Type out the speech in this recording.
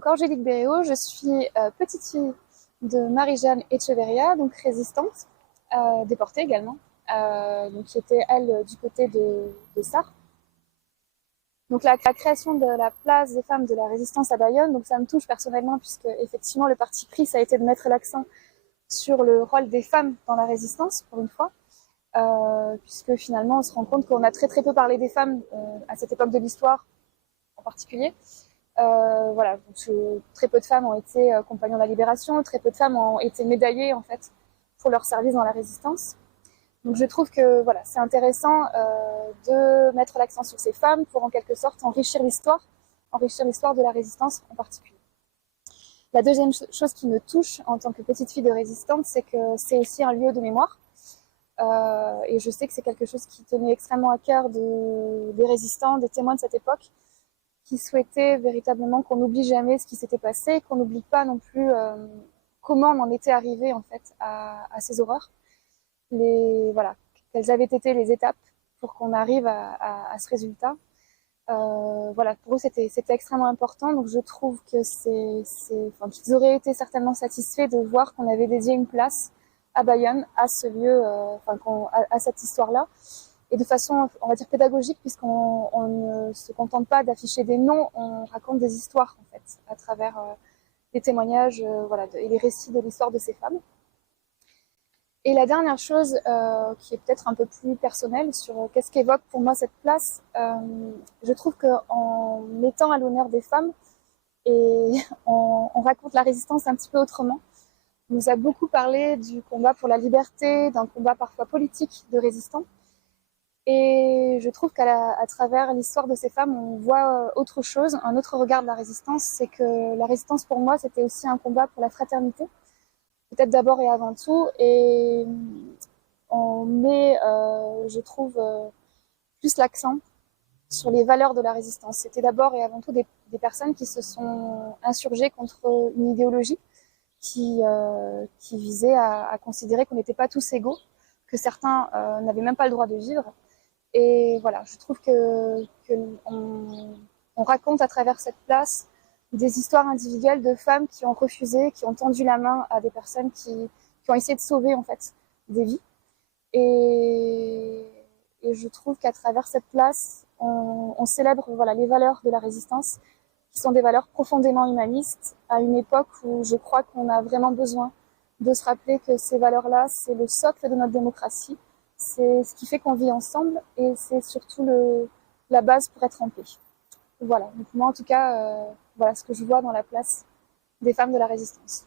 donc Angélique Béréau, je suis petite fille de Marie-Jeanne Echeverria, donc résistante, déportée également, donc qui était elle du côté de Sarre. Donc la création de la place des femmes de la résistance à Bayonne, donc ça me touche personnellement puisque effectivement le parti pris ça a été de mettre l'accent sur le rôle des femmes dans la résistance pour une fois, puisque finalement on se rend compte qu'on a très peu parlé des femmes à cette époque de l'histoire en particulier. Voilà, donc, très peu de femmes ont été compagnons de la libération, très peu de femmes ont été médaillées en fait pour leur service dans la résistance. Donc je trouve que voilà, c'est intéressant de mettre l'accent sur ces femmes pour en quelque sorte enrichir l'histoire de la résistance en particulier. La deuxième chose qui me touche en tant que petite fille de résistante, c'est que c'est aussi un lieu de mémoire. Et je sais que c'est quelque chose qui tenait extrêmement à cœur des résistants, des témoins de cette époque, qui souhaitaient véritablement qu'on n'oublie jamais ce qui s'était passé, qu'on n'oublie pas non plus comment on en était arrivé en fait à ces horreurs. Voilà, quelles avaient été les étapes pour qu'on arrive à ce résultat. Voilà, pour eux c'était extrêmement important, donc je trouve que qu'ils auraient été certainement satisfaits de voir qu'on avait dédié une place à Bayonne, à ce lieu, à cette histoire-là, et de façon, on va dire, pédagogique, puisqu'on ne se contente pas d'afficher des noms, on raconte des histoires en fait, à travers les témoignages, voilà, et les récits de l'histoire de ces femmes. Et la dernière chose qui est peut-être un peu plus personnelle sur qu'est-ce qu'évoque pour moi cette place, je trouve qu'en mettant à l'honneur des femmes, et on raconte la résistance un petit peu autrement. On nous a beaucoup parlé du combat pour la liberté, d'un combat parfois politique de résistants. Et je trouve qu'à travers l'histoire de ces femmes, on voit autre chose, un autre regard de la résistance. C'est que la résistance pour moi, c'était aussi un combat pour la fraternité, peut-être d'abord et avant tout. Et on met, je trouve, plus l'accent sur les valeurs de la résistance. C'était d'abord et avant tout des personnes qui se sont insurgées contre une idéologie qui visait à considérer qu'on n'était pas tous égaux, que certains n'avaient même pas le droit de vivre. Et voilà, je trouve on raconte à travers cette place des histoires individuelles de femmes qui ont refusé, qui ont tendu la main à des personnes qui ont essayé de sauver en fait des vies. Et je trouve qu'à travers cette place, on célèbre voilà, les valeurs de la résistance, qui sont des valeurs profondément humanistes, à une époque où je crois qu'on a vraiment besoin de se rappeler que ces valeurs-là, c'est le socle de notre démocratie, c'est ce qui fait qu'on vit ensemble, et c'est surtout la base pour être en paix. Voilà, donc moi en tout cas, voilà ce que je vois dans la place des femmes de la résistance.